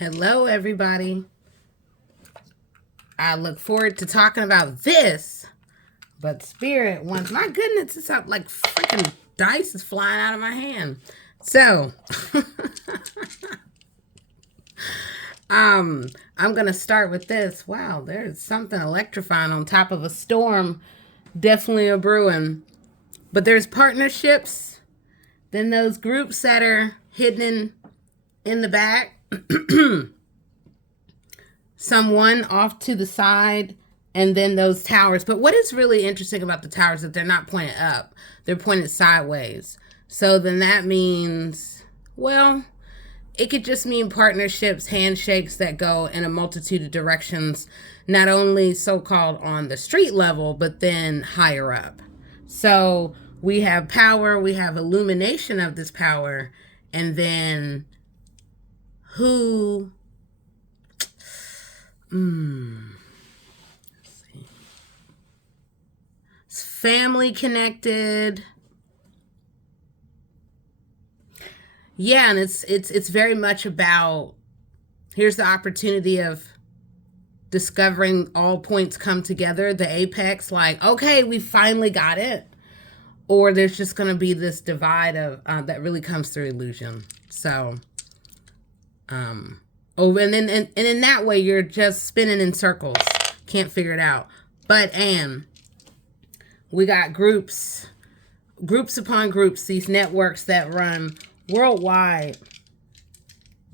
Hello, everybody. I look forward to talking about this, but Spirit wants, my goodness, it's up like freaking dice is flying out of my hand. So, I'm going to start with this. Wow, there's something electrifying on top of a storm. Definitely a brewing. But there's partnerships, then those groups that are hidden in the back. Someone off to the side, and then those towers. But what is really interesting about the towers is that they're not pointed up, they're pointed sideways. So then that means, well, it could just mean partnerships, handshakes that go in a multitude of directions, not only so-called on the street level, but then higher up. So we have power, we have illumination of this power, and then who let's see. It's family connected. Yeah, and it's very much about, here's the opportunity of discovering all points come together, the apex, like, okay, we finally got it. Or there's just going to be this divide of that really comes through illusion. So and then and in that way you're just spinning in circles, can't figure it out. But we got groups upon groups, these networks that run worldwide,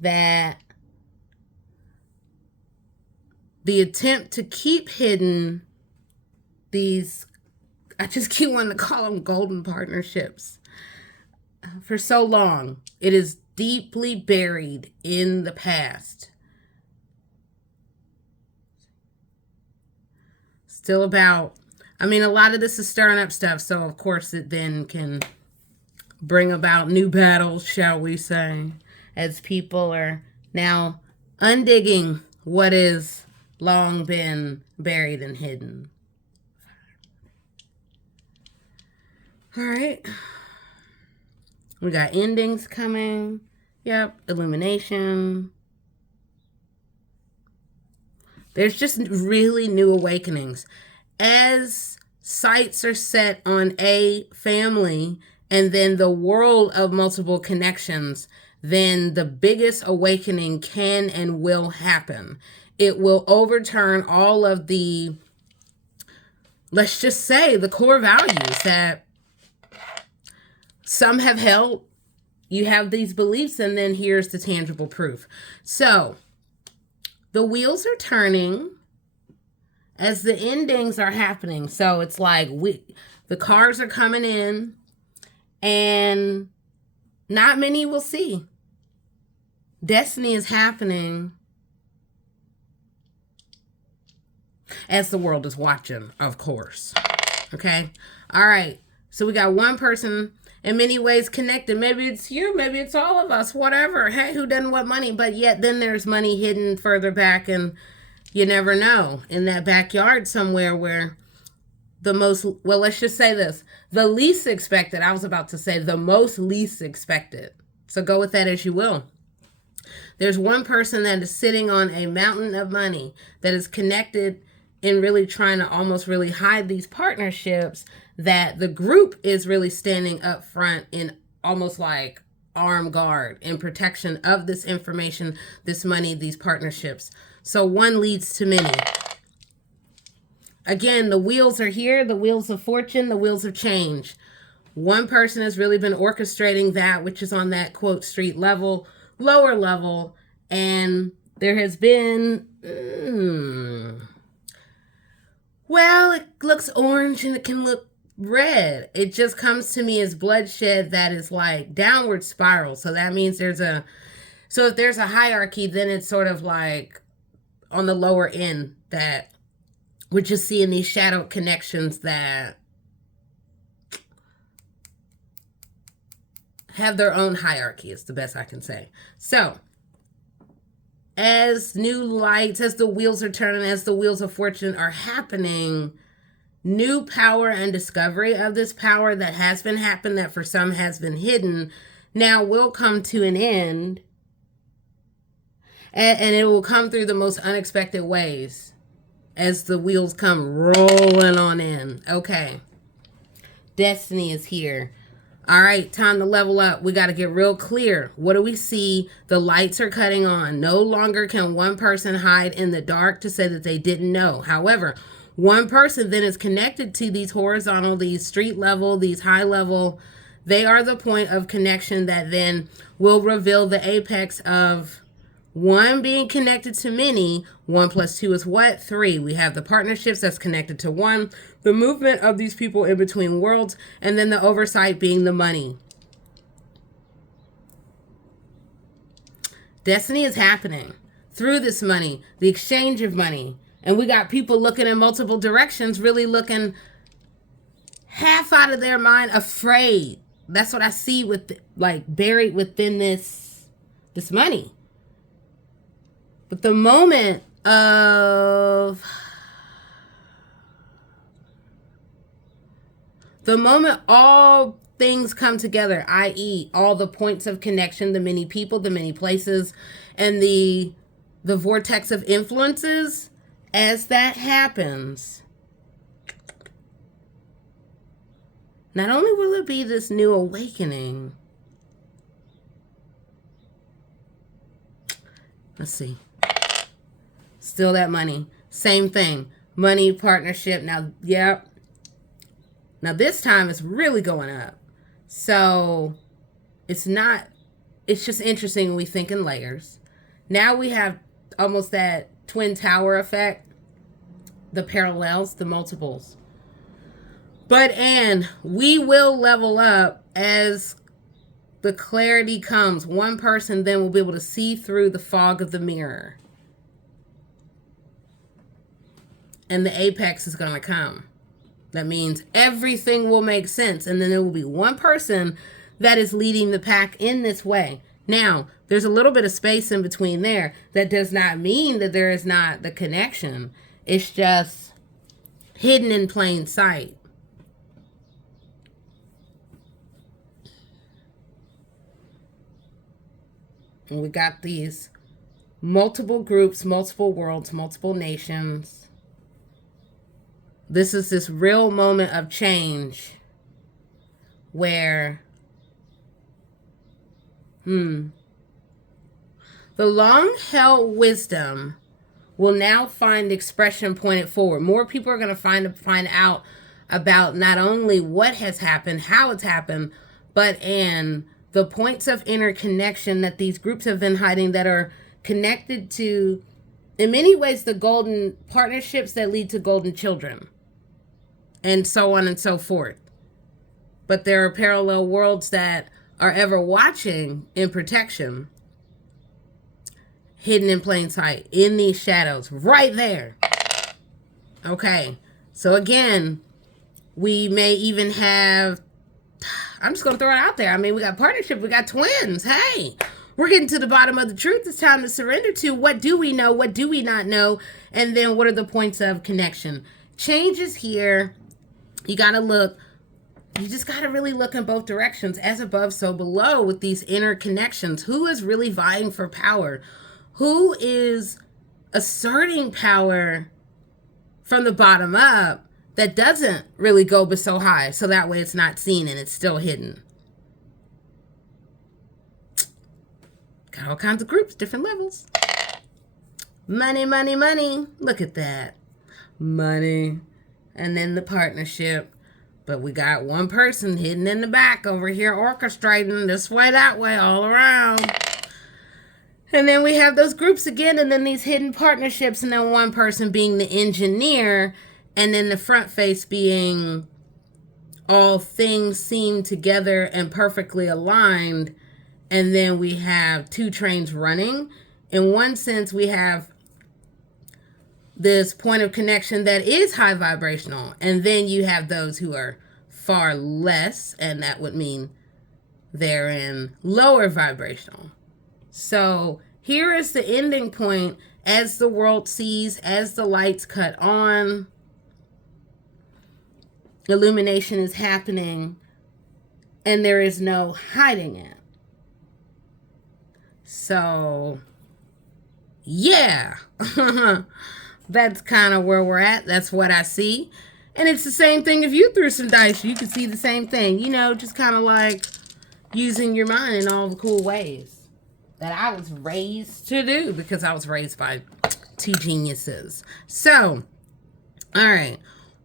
that the attempt to keep hidden these, I just keep wanting to call them golden partnerships, for so long. It is deeply buried in the past. Still about, I mean, a lot of this is stirring up stuff, so of course it then can bring about new battles, shall we say, as people are now undigging what has long been buried and hidden. All right. We got endings coming. Yep, illumination. There's just really new awakenings. As sights are set on a family and then the world of multiple connections, then the biggest awakening can and will happen. It will overturn all of the, let's just say, the core values that some have held. You have these beliefs, and then here's the tangible proof. So the wheels are turning as the endings are happening. So it's like the cars are coming in, and not many will see. Destiny is happening as the world is watching, of course. Okay? All right. So we got one person in many ways connected. Maybe it's you, maybe it's all of us, whatever. Hey, who doesn't want money? But yet then there's money hidden further back, and you never know, in that backyard somewhere where the most, well, let's just say this, the least expected, I was about to say the most least expected. So go with that as you will. There's one person that is sitting on a mountain of money that is connected in really trying to almost really hide these partnerships, that the group is really standing up front in almost like armed guard in protection of this information, this money, these partnerships. So one leads to many. Again, the wheels are here, the wheels of fortune, the wheels of change. One person has really been orchestrating that, which is on that, quote, street level, lower level, and there has been, well, it looks orange and it can look red. It just comes to me as bloodshed that is like downward spiral. So that means so if there's a hierarchy, then it's sort of like on the lower end, that we're just seeing these shadow connections that have their own hierarchy, is the best I can say. So as new lights, as the wheels are turning, as the wheels of fortune are happening, new power and discovery of this power that has been happening, that for some has been hidden, now will come to an end. And it will come through the most unexpected ways as the wheels come rolling on in. Okay. Destiny is here. All right, time to level up. We got to get real clear. What do we see? The lights are cutting on. No longer can one person hide in the dark to say that they didn't know. However, one person then is connected to these horizontal, these street level, these high level. They are the point of connection that then will reveal the apex of one being connected to many. 1 plus 2 is what? 3. We have the partnerships that's connected to 1, the movement of these people in between worlds, and then the oversight being the money. Destiny is happening through this money, the exchange of money. And we got people looking in multiple directions, really looking half out of their mind, afraid. That's what I see with, like, buried within this money. But the moment all things come together, i.e. all the points of connection, the many people, the many places, and the vortex of influences, as that happens, not only will it be this new awakening, let's see, still that money, same thing, money, partnership. Now, yep. Now this time it's really going up. So it's just interesting when we think in layers. Now we have almost that twin tower effect, the parallels, the multiples. And we will level up as the clarity comes. One person then will be able to see through the fog of the mirror. And the apex is going to come. That means everything will make sense. And then there will be one person that is leading the pack in this way. Now, there's a little bit of space in between there. That does not mean that there is not the connection. It's just hidden in plain sight. And we got these multiple groups, multiple worlds, multiple nations. This is this real moment of change where the long-held wisdom will now find expression pointed forward. More people are going to find out about not only what has happened, how it's happened, but the points of interconnection that these groups have been hiding, that are connected to, in many ways, the golden partnerships that lead to golden children, and so on and so forth. But there are parallel worlds that are ever watching in protection, hidden in plain sight, in these shadows, right there. Okay, so again, we may even have, I'm just going to throw it out there. I mean, we got partnership, we got twins. Hey, we're getting to the bottom of the truth. It's time to surrender to what do we know, what do we not know, and then what are the points of connection. Change is here. You got to look. You just got to really look in both directions, as above, so below, with these interconnections. Who is really vying for power? Who is asserting power from the bottom up that doesn't really go but so high, so that way it's not seen and it's still hidden? Got all kinds of groups, different levels. Money, money, money. Look at that. Money. And then the partnership. But we got one person hidden in the back over here orchestrating this way, that way, all around. And then we have those groups again, and then these hidden partnerships, and then one person being the engineer, and then the front face being all things seem together and perfectly aligned. And then we have two trains running. In one sense, we have this point of connection that is high vibrational. And then you have those who are far less, and that would mean they're in lower vibrational. So here is the ending point as the world sees, as the lights cut on. Illumination is happening, and there is no hiding it. So Yeah. That's kind of where we're at. That's what I see. And it's the same thing if you threw some dice, you could see the same thing. You know, just kind of like using your mind in all the cool ways that I was raised to do because I was raised by two geniuses. So, all right.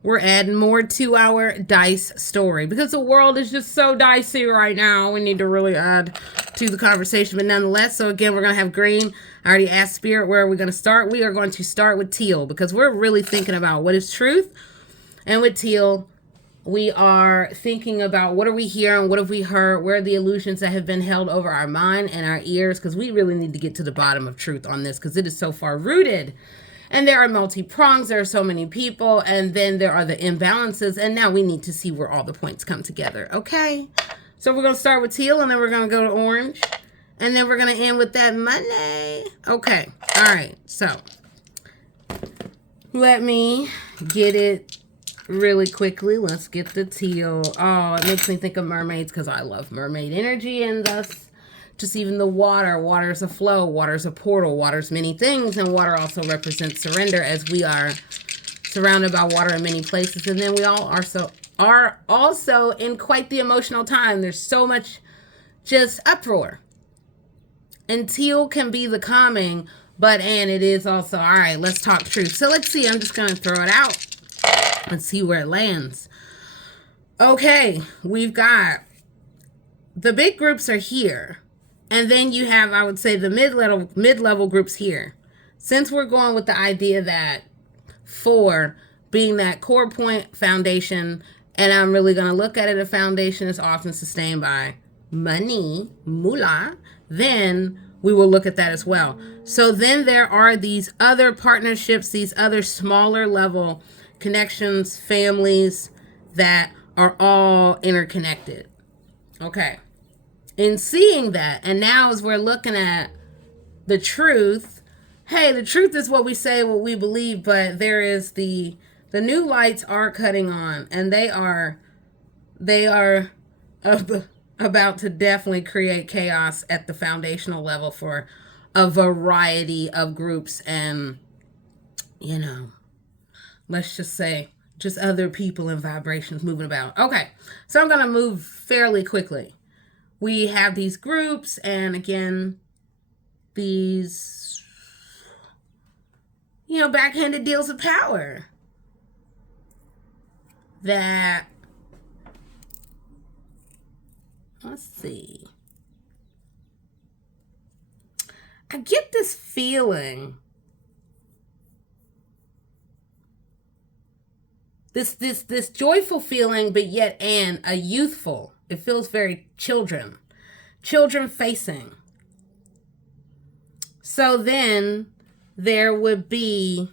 We're adding more to our dice story because the world is just so dicey right now. We need to really add to the conversation, but nonetheless, so again, we're going to have green. I already asked Spirit, where are we going to start? We are going to start with teal because we're really thinking about what is truth. And with teal, we are thinking about what are we hearing, what have we heard, where are the illusions that have been held over our mind and our ears, because we really need to get to the bottom of truth on this because it is so far rooted. And there are multi-prongs, there are so many people, and then there are the imbalances, and now we need to see where all the points come together, okay? So we're going to start with teal, and then we're going to go to orange, and then we're going to end with that money. Okay, all right, so let me get it really quickly. Let's get the teal. Oh, it makes me think of mermaids because I love mermaid energy, and thus just even the water. Water is a flow. Water is a portal. Water is many things. And water also represents surrender as we are surrounded by water in many places. And then we all are also in quite the emotional time. There's so much just uproar. And teal can be the calming, and it is also, all right, let's talk truth. So let's see. I'm just going to throw it out. Let's see where it lands. Okay, we've got the big groups are here. And then you have, I would say, the mid-level groups here. Since we're going with the idea that 4 being that core point foundation, and I'm really going to look at it, a foundation is often sustained by money, moolah, then we will look at that as well. So then there are these other partnerships, these other smaller level connections, families that are all interconnected. Okay. In seeing that, and now as we're looking at the truth, hey, the truth is what we say, what we believe, but there is the new lights are cutting on, and they are about to definitely create chaos at the foundational level for a variety of groups and, you know, let's just say just other people and vibrations moving about. Okay, so I'm going to move fairly quickly. We have these groups, and again, these, backhanded deals of power that, let's see. I get this feeling, this joyful feeling, but yet a youthful. It feels very children facing. So then there would be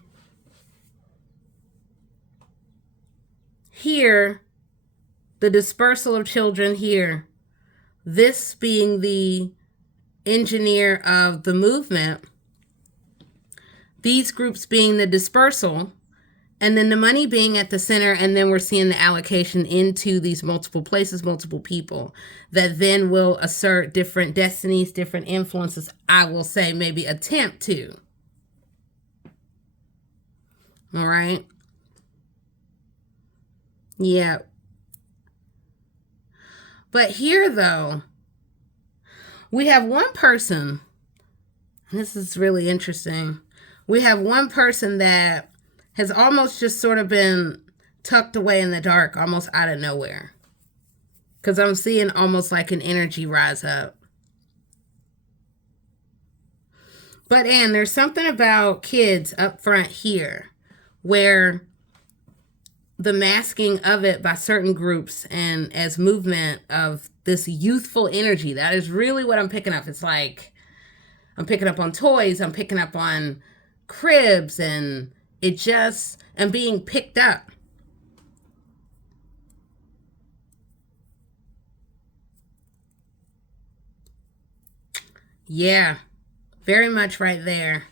here the dispersal of children here. This being the engineer of the movement. These groups being the dispersal. And then the money being at the center, and then we're seeing the allocation into these multiple places, multiple people that then will assert different destinies, different influences, I will say maybe attempt to. All right. Yeah. But here, though, we have one person, this is really interesting. We have one person that has almost just sort of been tucked away in the dark, almost out of nowhere. Because I'm seeing almost like an energy rise up. But, Anne, there's something about kids up front here where the masking of it by certain groups and as movement of this youthful energy, that is really what I'm picking up. It's like I'm picking up on toys, I'm picking up on cribs, and it just, and being picked up. Yeah, very much right there.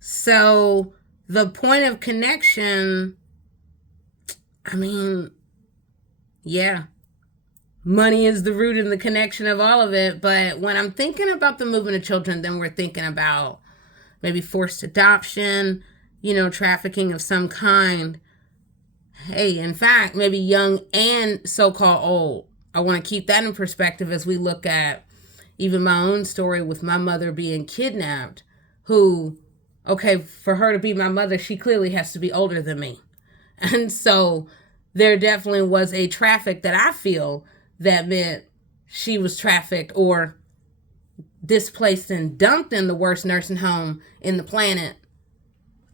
So the point of connection, I mean, yeah, money is the root and the connection of all of it. But when I'm thinking about the movement of children, then we're thinking about maybe forced adoption, trafficking of some kind. Hey, in fact, maybe young and so-called old. I want to keep that in perspective as we look at even my own story with my mother being kidnapped, who, okay, for her to be my mother, she clearly has to be older than me. And so there definitely was a traffic that I feel that meant she was trafficked or displaced and dumped in the worst nursing home in the planet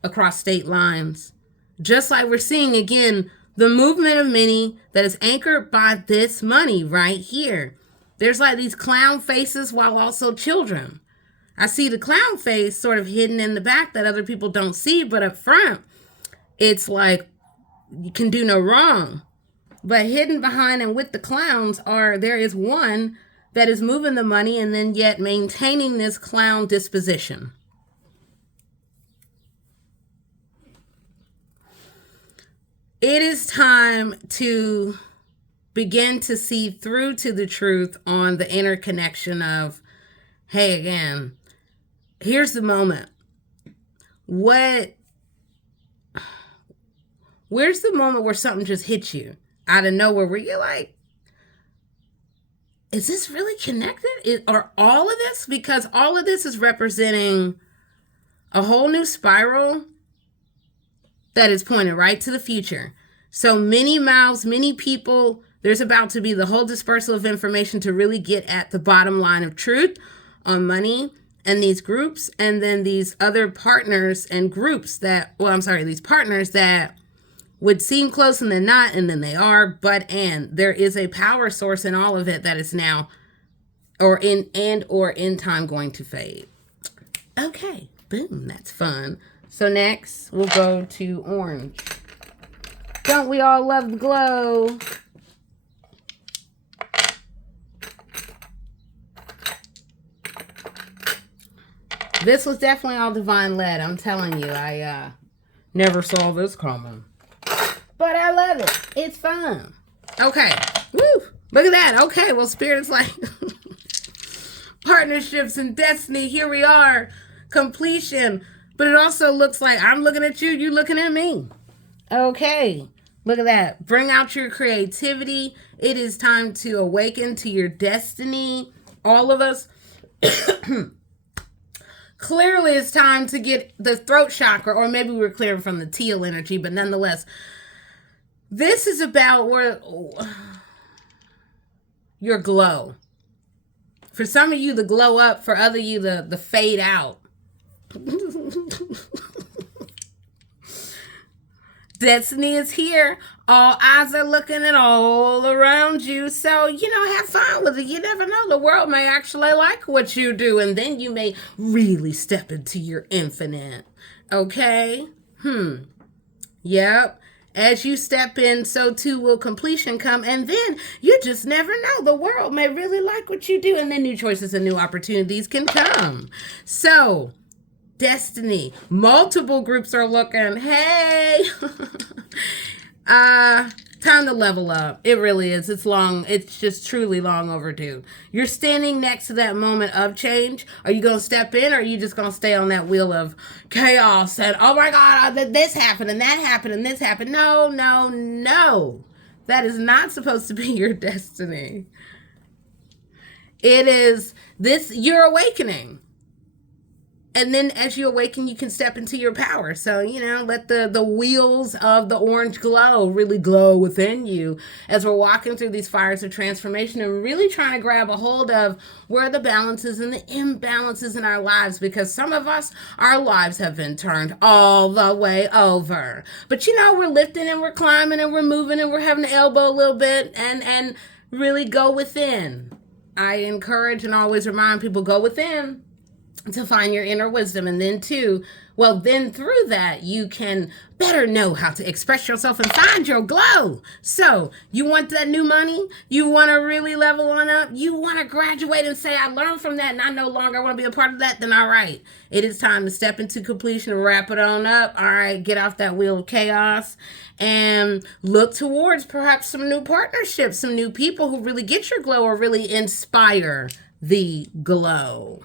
across state lines. Just like we're seeing, again, the movement of many that is anchored by this money right here. There's like these clown faces while also children. I see the clown face sort of hidden in the back that other people don't see, but up front, it's like you can do no wrong. But hidden behind and with the clowns there is one that is moving the money and then yet maintaining this clown disposition. It is time to begin to see through to the truth on the interconnection of, hey, again, here's the moment. Where's the moment where something just hits you out of nowhere where you're like, is this really connected? Or all of this? Because all of this is representing a whole new spiral that is pointed right to the future. So many mouths, many people, there's about to be the whole dispersal of information to really get at the bottom line of truth on money and these groups, and then these other partners and groups these partners that would seem close and then not, and then they are, and there is a power source in all of it that is now or in time going to fade. Okay, boom, that's fun. So next, we'll go to orange. Don't we all love the glow? This was definitely all divine led. I'm telling you, I never saw this coming. But I love it. It's fun. Okay. Woo! Look at that. Okay, well, Spirit's like partnerships and destiny. Here we are. Completion. But it also looks like I'm looking at you, you looking at me. Okay. Look at that. Bring out your creativity. It is time to awaken to your destiny. All of us. Clearly, it's time to get the throat chakra, or maybe we're clearing from the teal energy, but nonetheless, this is about your glow. For some of you, the glow up. For other you, the fade out. Destiny is here. All eyes are looking at all around you. So, have fun with it. You never know. The world may actually like what you do. And then you may really step into your infinite. Okay? Yep. As you step in, so too will completion come. And then you just never know. The world may really like what you do. And then new choices and new opportunities can come. So, destiny. Multiple groups are looking. Hey! Time to level up. It really is. It's long. It's just truly long overdue. You're standing next to that moment of change. Are you going to step in, or are you just going to stay on that wheel of chaos and, oh my God, this happened and that happened and this happened? No, no, no. That is not supposed to be your destiny. It is you're awakening. And then as you awaken, you can step into your power. So, let the wheels of the orange glow really glow within you as we're walking through these fires of transformation and really trying to grab a hold of where the balances and the imbalances in our lives, because some of us, our lives have been turned all the way over. But, we're lifting and we're climbing and we're moving and we're having to elbow a little bit and really go within. I encourage and always remind people, go within to find your inner wisdom. And then through that, you can better know how to express yourself and find your glow. So you want that new money? You want to really level on up? You want to graduate and say, I learned from that and I no longer want to be a part of that? Then all right, it is time to step into completion and wrap it on up. All right, get off that wheel of chaos and look towards perhaps some new partnerships, some new people who really get your glow or really inspire the glow.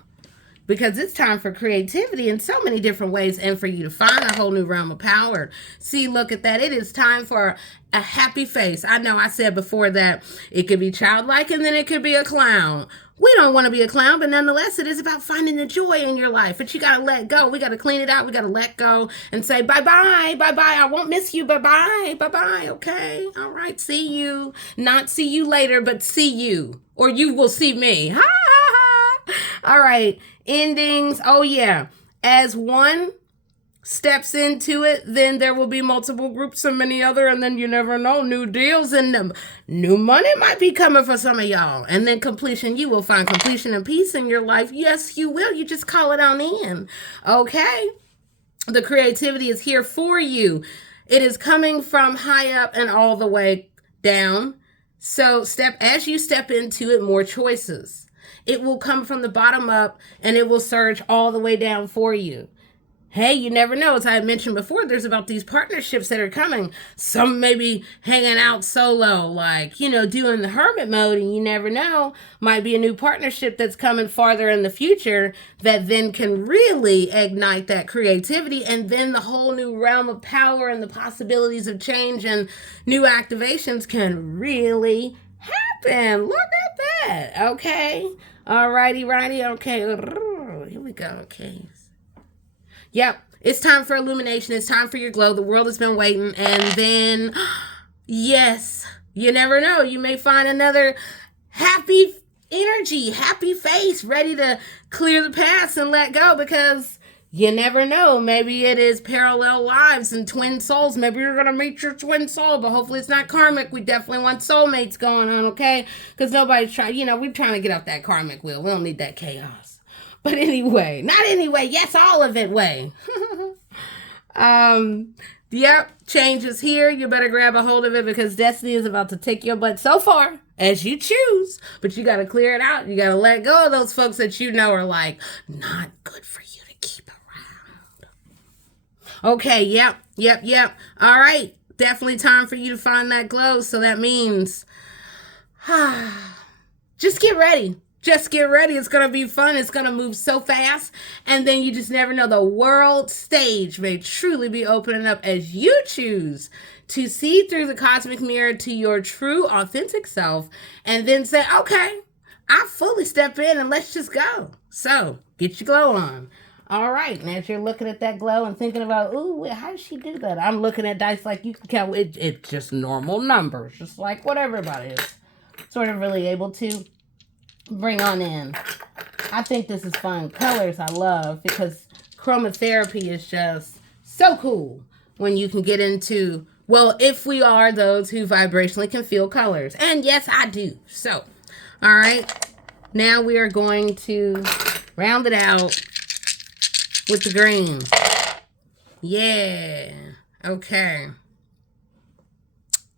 because it's time for creativity in so many different ways and for you to find a whole new realm of power. See, look at that. It is time for a happy face. I know I said before that it could be childlike and then it could be a clown. We don't want to be a clown, but nonetheless, it is about finding the joy in your life. But you got to let go. We got to clean it out. We got to let go and say, bye-bye, bye-bye. I won't miss you. Bye-bye, bye-bye. Okay. All right. See you. Not see you later, but see you. Or you will see me. Ha, ha, ha. All right. Endings. Oh, yeah. As one steps into it, then there will be multiple groups and many other, and then you never know, new deals and them new money might be coming for some of y'all. And then completion, you will find completion and peace in your life. Yes, you will. You just call it on in. Okay. The creativity is here for you. It is coming from high up and all the way down. So as you step into it, more choices. It will come from the bottom up and it will surge all the way down for you. Hey, you never know. As I mentioned before, there's about these partnerships that are coming. Some may be hanging out solo, like, doing the hermit mode, and you never know. Might be a new partnership that's coming farther in the future that then can really ignite that creativity, and then the whole new realm of power and the possibilities of change and new activations can really happen. Look at that. Okay. All righty. Okay. Here we go. Okay. Yep, it's time for illumination. It's time for your glow. The world has been waiting. And then, yes, you never know. You may find another happy energy, happy face, ready to clear the past and let go, because you never know. Maybe it is parallel lives and twin souls. Maybe you're going to meet your twin soul, but hopefully it's not karmic. We definitely want soulmates going on, okay? Because nobody's trying, we're trying to get off that karmic wheel. We don't need that chaos. But anyway, not anyway, yes, all of it way. Yep, change is here. You better grab a hold of it, because destiny is about to take your butt so far as you choose. But you got to clear it out. You got to let go of those folks that are like, not good for you to keep around. Okay, yep. All right, definitely time for you to find that glow. So that means, just get ready. Just get ready. It's going to be fun. It's going to move so fast. And then you just never know. The world stage may truly be opening up as you choose to see through the cosmic mirror to your true, authentic self. And then say, okay, I fully step in and let's just go. So get your glow on. All right. And as you're looking at that glow and thinking about, ooh, how does she do that? I'm looking at dice like you can count. It's just normal numbers, just like what everybody is sort of really able to bring on in. I think this is fun. Colors I love, because chromotherapy is just so cool when you can get into, well, if we are those who vibrationally can feel colors. And yes, I do. So, all right. Now we are going to round it out with the green. Yeah. Okay.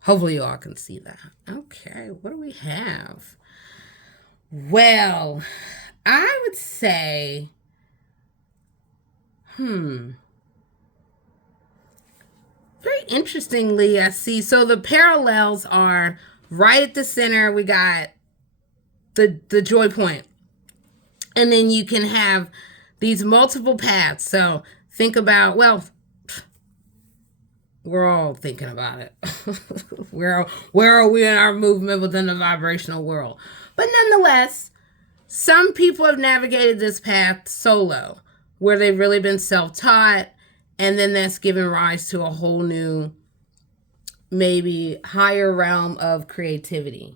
Hopefully you all can see that. Okay. What do we have? Well, I would say, very interestingly, I see, so the parallels are right at the center. We got the joy point. And then you can have these multiple paths. So think about, well, we're all thinking about it. Where are we in our movement within the vibrational world? But nonetheless, some people have navigated this path solo, where they've really been self-taught, and then that's given rise to a whole new, maybe higher realm of creativity.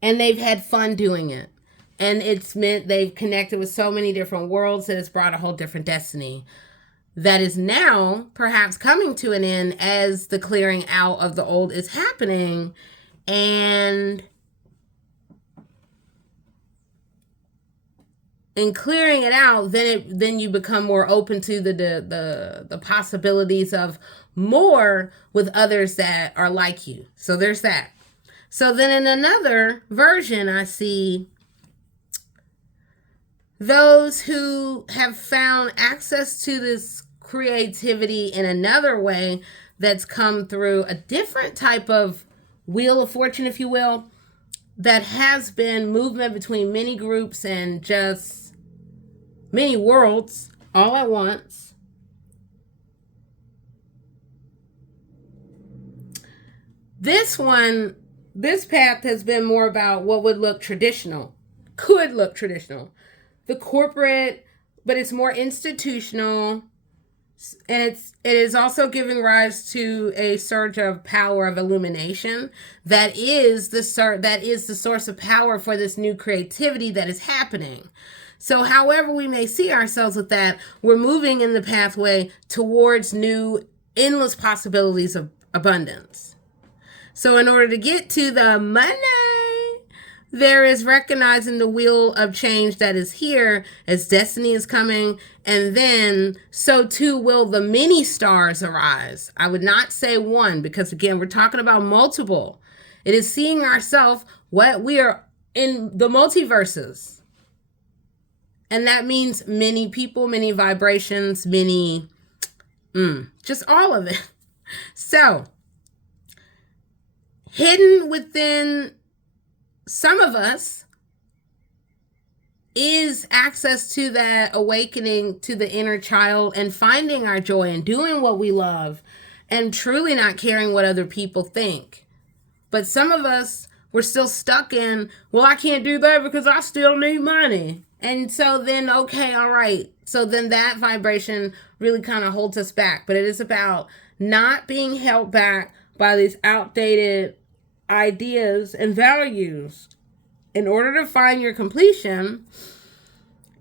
And they've had fun doing it. And it's meant they've connected with so many different worlds that it's brought a whole different destiny that is now perhaps coming to an end as the clearing out of the old is happening. And in clearing it out, then you become more open to the possibilities of more with others that are like you. So there's that. So then in another version, I see those who have found access to this creativity in another way that's come through a different type of wheel of fortune, if you will, that has been movement between many groups and just many worlds all at once. This path has been more about what would look traditional, could look traditional. The corporate, but it's more institutional. And it is also giving rise to a surge of power of illumination that is the source of power for this new creativity that is happening. So however we may see ourselves with that, we're moving in the pathway towards new endless possibilities of abundance. So in order to get to the money, there is recognizing the wheel of change that is here as destiny is coming, and then so too will the many stars arise. I would not say one, because again, we're talking about multiple. It is seeing ourselves what we are in the multiverses. And that means many people, many vibrations, many, just all of it. So, hidden within some of us is access to that awakening to the inner child and finding our joy and doing what we love and truly not caring what other people think. But some of us, we're still stuck in, well, I can't do that because I still need money. And so then, okay, all right. So then that vibration really kind of holds us back. But it is about not being held back by these outdated ideas and values. In order to find your completion,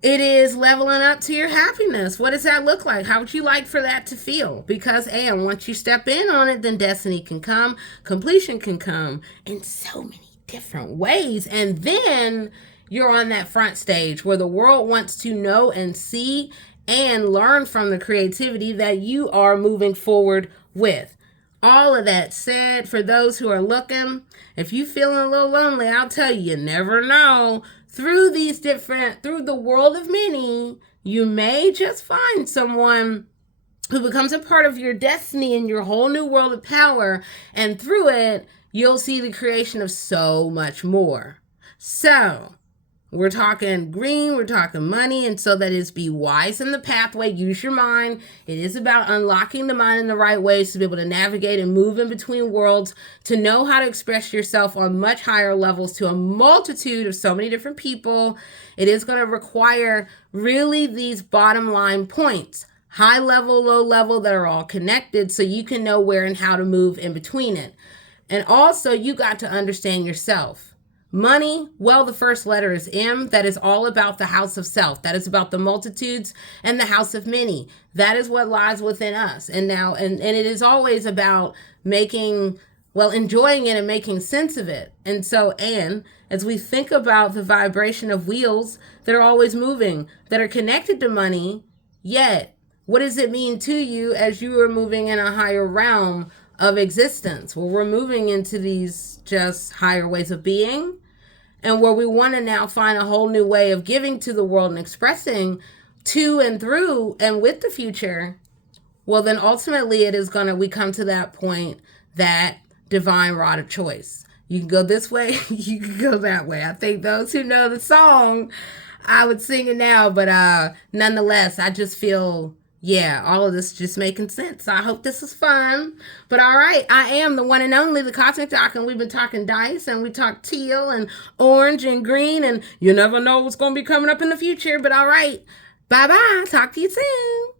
it is leveling up to your happiness. What does that look like? How would you like for that to feel? Because, and once you step in on it, then destiny can come, completion can come in so many different ways. And then you're on that front stage where the world wants to know and see and learn from the creativity that you are moving forward with. All of that said, for those who are looking, if you feeling a little lonely, I'll tell you, you never know. Through the world of many, you may just find someone who becomes a part of your destiny and your whole new world of power. And through it, you'll see the creation of so much more. So, we're talking green, we're talking money, and so that is be wise in the pathway, use your mind. It is about unlocking the mind in the right ways to be able to navigate and move in between worlds, to know how to express yourself on much higher levels to a multitude of so many different people. It is going to require really these bottom line points, high level, low level, that are all connected so you can know where and how to move in between it. And also you got to understand yourself. Money, well, the first letter is M. That is all about the house of self. That is about the multitudes and the house of many. That is what lies within us. And now, and it is always about enjoying it and making sense of it. And so, and as we think about the vibration of wheels that are always moving, that are connected to money, yet, what does it mean to you as you are moving in a higher realm of existence? Well, we're moving into these just higher ways of being, and where we want to now find a whole new way of giving to the world and expressing to and through and with the future. Well, then ultimately we come to that point, that divine rod of choice. You can go this way, you can go that way. I think those who know the song, I would sing it now, but nonetheless, I just feel, all of this just making sense. So I hope this is fun. But all right, I am the one and only, the Cosmic Doc, and we've been talking dice, and we talked teal and orange and green, and you never know what's going to be coming up in the future. But all right, bye-bye. Talk to you soon.